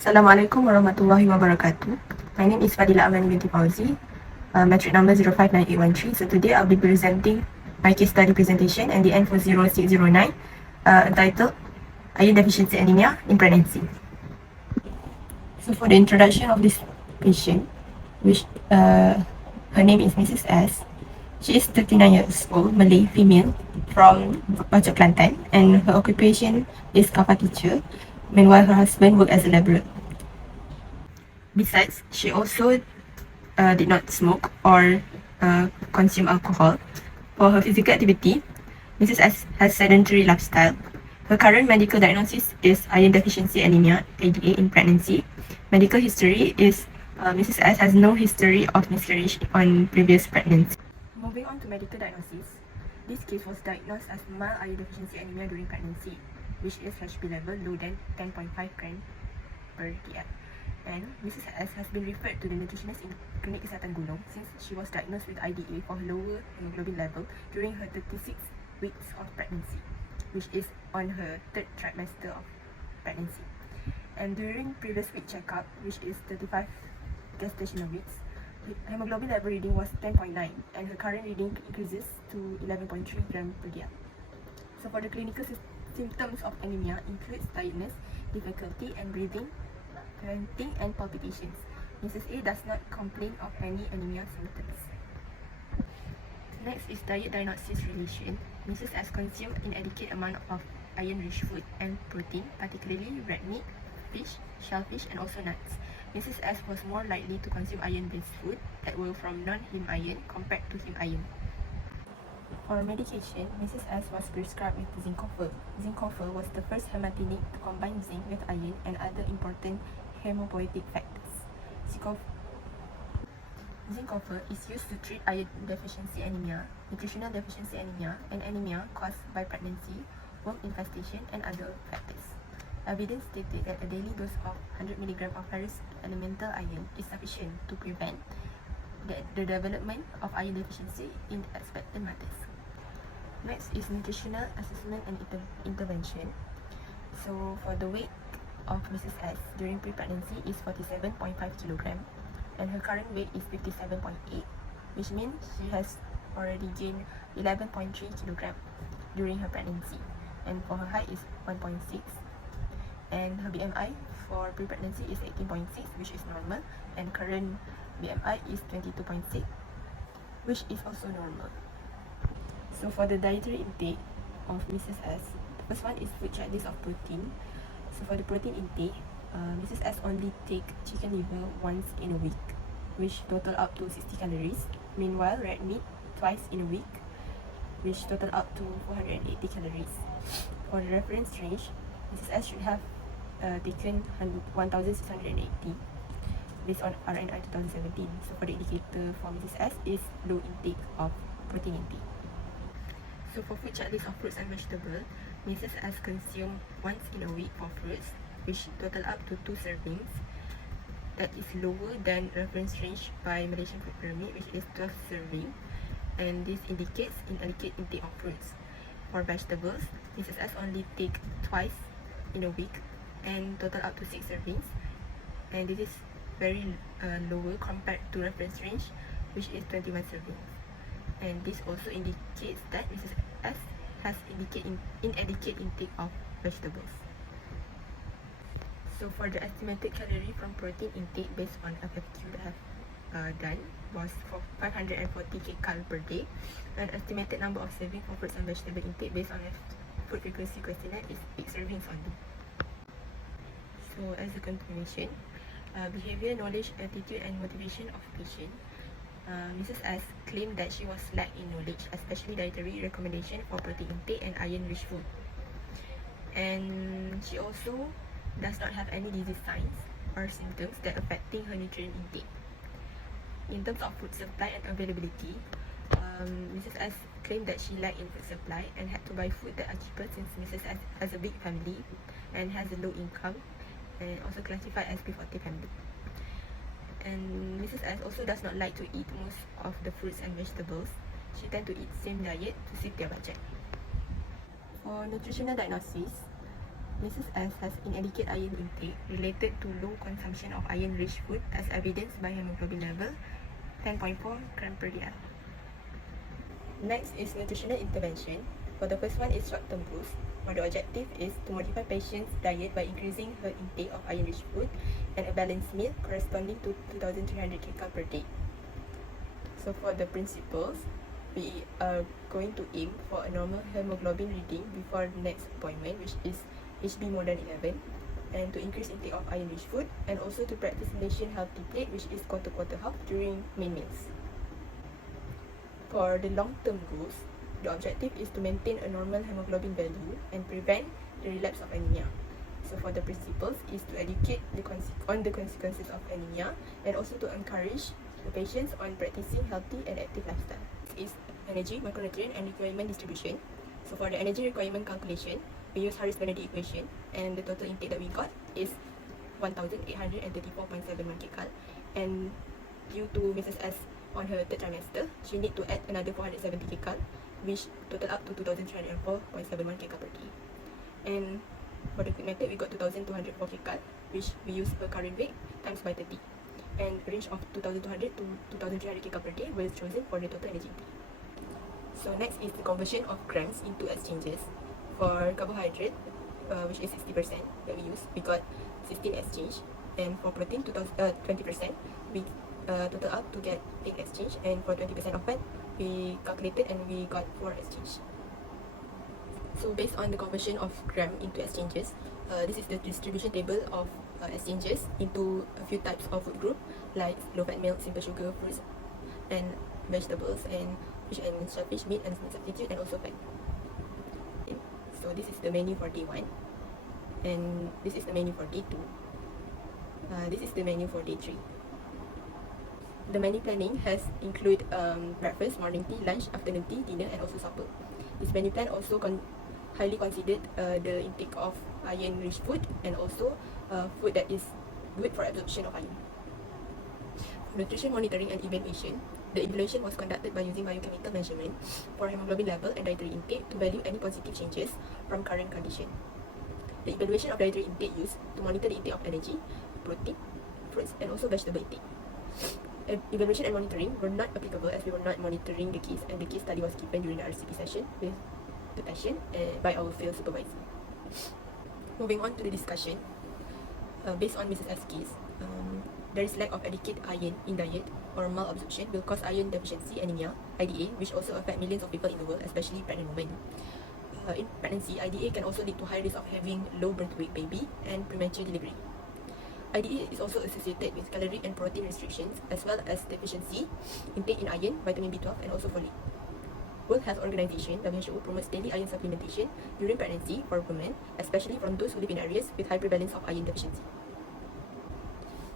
Assalamualaikum warahmatullahi wabarakatuh. My name is Fadila Aman binti Fauzi, metric number 059813. So today I'll be presenting my case study presentation NDN40609 entitled Iron Deficiency Anemia in Pregnancy. So for the introduction of this patient, which her name is Mrs. S. She is 39 years old, Malay, female, from Pajak Kelantan, and her occupation is kappa teacher. Meanwhile, her husband worked as a labourer. Besides, she also did not smoke or consume alcohol. For her physical activity, Mrs. S has sedentary lifestyle. Her current medical diagnosis is iron deficiency anemia (ADA) in pregnancy. Medical history is Mrs. S has no history of miscarriage on previous pregnancy. Moving on to medical diagnosis, this case was diagnosed as mild iron deficiency anemia during pregnancy, which is HB level lower than 10.5 gram per dl. And Mrs. S has been referred to the nutritionist in Klinik Kesihatan Gunung since she was diagnosed with IDA for lower hemoglobin level during her 36 weeks of pregnancy, which is on her third trimester of pregnancy. And during previous week checkup, which is 35 gestational weeks, hemoglobin level reading was 10.9 and her current reading increases to 11.3 gram per dl. So for the clinical symptoms of anemia includes tiredness, difficulty and breathing, cramping and palpitations. Mrs. A does not complain of any anemia symptoms. Next is diet diagnosis relation. Mrs. S consumed inadequate amount of iron-rich food and protein, particularly red meat, fish, shellfish and also nuts. Mrs. S was more likely to consume iron-based food that were from non-heme iron compared to heme iron. For medication, Mrs. S was prescribed with zinc copper. Zinc copper was the first hematinic to combine zinc with iron and other important hemopoietic factors. Zinc copper is used to treat iron deficiency anemia, nutritional deficiency anemia, and anemia caused by pregnancy, worm infestation, and other factors. Evidence stated that a daily dose of 100 mg of ferrous elemental iron is sufficient to prevent the development of iron deficiency in expectant mothers. Next is nutritional assessment and intervention. So for the weight of Mrs. S during pre-pregnancy is 47.5 kg and her current weight is 57.8, which means she has already gained 11.3 kg during her pregnancy, and for her height is 1.6, and her BMI for pre-pregnancy is 18.6, which is normal, and current BMI is 22.6, which is also normal. So for the dietary intake of Mrs. S, the first one is food checklist of protein. So for the protein intake, Mrs. S only take chicken liver once in a week, which total up to 60 calories. Meanwhile, red meat twice in a week, which total up to 480 calories. For the reference range, Mrs. S should have taken 1,680 based on RNI 2017. So for the indicator for Mrs. S is low intake of protein intake. So for food checklist of fruits and vegetables, Mrs. S consume once in a week for fruits, which total up to 2 servings. That is lower than reference range by Malaysian Food Pyramid, which is 12 serving, and this indicates inadequate intake of fruits. For vegetables, Mrs. S only take twice in a week and total up to 6 servings, and this is very lower compared to reference range, which is 21 servings. And this also indicates that Mrs. S has inadequate intake of vegetables. So for the estimated calorie from protein intake based on FFQ that I have done was for 540 kcal per day. An estimated number of servings for fruits and vegetable intake based on a food frequency questionnaire is 8 servings only. So as a continuation, behavior, knowledge, attitude and motivation of patient. Mrs. S claimed that she was lack in knowledge, especially dietary recommendation for protein intake and iron-rich food. And she also does not have any disease signs or symptoms that affecting her nutrient intake. In terms of food supply and availability, Mrs. S claimed that she lacked in food supply and had to buy food that are cheaper since Mrs. S has a big family and has a low income and also classified as P40 family. And Mrs. S also does not like to eat most of the fruits and vegetables. She tends to eat same diet to save their budget. For nutritional diagnosis, Mrs. S has inadequate iron intake related to low consumption of iron-rich food as evidenced by hemoglobin level 10.4 gram per dl. Next is nutritional intervention. For the first one is short-term boost, where the objective is to modify patient's diet by increasing her intake of iron-rich food and a balanced meal corresponding to 2,300 kcal per day. So for the principles, we are going to aim for a normal hemoglobin reading before the next appointment, which is HB more than 11, and to increase intake of iron-rich food, and also to practice Malaysian healthy plate, which is quarter half during main meals. For the long-term goals, the objective is to maintain a normal hemoglobin value and prevent the relapse of anemia. So for the principles is to educate on the consequences of anemia and also to encourage the patients on practicing healthy and active lifestyle. Is energy, macronutrient and requirement distribution. So for the energy requirement calculation, we use Harris-Benedict equation, and the total intake that we got is 1,834.71 kcal, and due to Mrs. S on her third trimester, she need to add another 470 kcal, which total up to 2,304.71 kcal per day. And for the quick method, we got 2,204 kcal, which we use per current weight times by 30, and range of 2,200 to 2,300 kcal per day was chosen for the total energy intake. So next is the conversion of grams into exchanges. For carbohydrate, which is 60% that we use, we got 16 exchange, and for protein 20%, we total up to get 8 exchange, and for 20% of fat, we calculated and we got 4 exchange. So based on the conversion of gram into exchanges, this is the distribution table of exchanges into a few types of food group like low fat milk, simple sugar, fruits and vegetables, and fish and shellfish, meat and substitute, and also fat. So this is the menu for day 1, and this is the menu for day 2. This is the menu for day 3. The menu planning has include breakfast, morning tea, lunch, afternoon tea, dinner, and also supper. This menu plan also highly considered the intake of iron-rich food and also food that is good for absorption of iron. Nutrition monitoring and evaluation. The evaluation was conducted by using biochemical measurement for hemoglobin level and dietary intake to value any positive changes from current condition. The evaluation of dietary intake used to monitor the intake of energy, protein, fruits, and also vegetable intake. Evaluation and monitoring were not applicable as we were not monitoring the case, and the case study was given during the RCP session with the patient by our field supervisor. Moving on to the discussion, based on Mrs. S case, there is lack of adequate iron in diet or malabsorption will cause iron deficiency anemia, IDA, which also affect millions of people in the world, especially pregnant women. In pregnancy, IDA can also lead to high risk of having low birth weight baby and premature delivery. IDA is also associated with calorie and protein restrictions as well as deficiency intake in iron, vitamin B12 and also folate. World Health Organization (WHO) promotes daily iron supplementation during pregnancy for women, especially from those who live in areas with high prevalence of iron deficiency.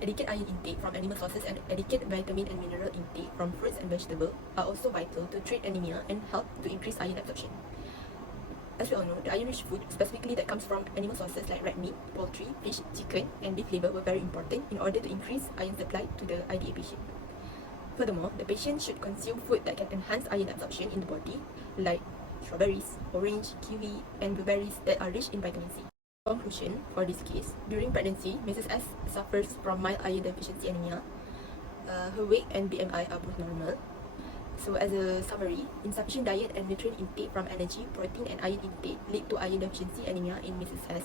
Adequate iron intake from animal sources and adequate vitamin and mineral intake from fruits and vegetables are also vital to treat anemia and help to increase iron absorption. As we all know, the iron-rich food, specifically that comes from animal sources like red meat, poultry, fish, chicken, and beef liver, were very important in order to increase iron supply to the IDA patient. Furthermore, the patient should consume food that can enhance iron absorption in the body, like strawberries, orange, kiwi, and blueberries that are rich in vitamin C. Conclusion for this case, during pregnancy, Mrs. S suffers from mild iron deficiency anemia. Her weight and BMI are both normal. So as a summary, insufficient diet and nutrient intake from energy, protein and iron intake lead to iron deficiency anemia in Mrs. S.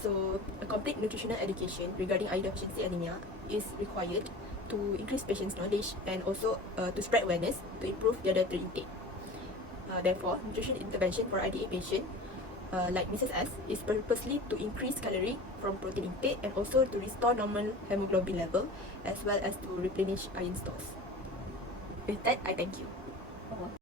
So a complete nutritional education regarding iron deficiency anemia is required to increase patients' knowledge and also to spread awareness to improve their dietary intake. Therefore, nutrition intervention for IDA patient like Mrs. S is purposely to increase calorie from protein intake and also to restore normal hemoglobin level as well as to replenish iron stores. With that, I thank you.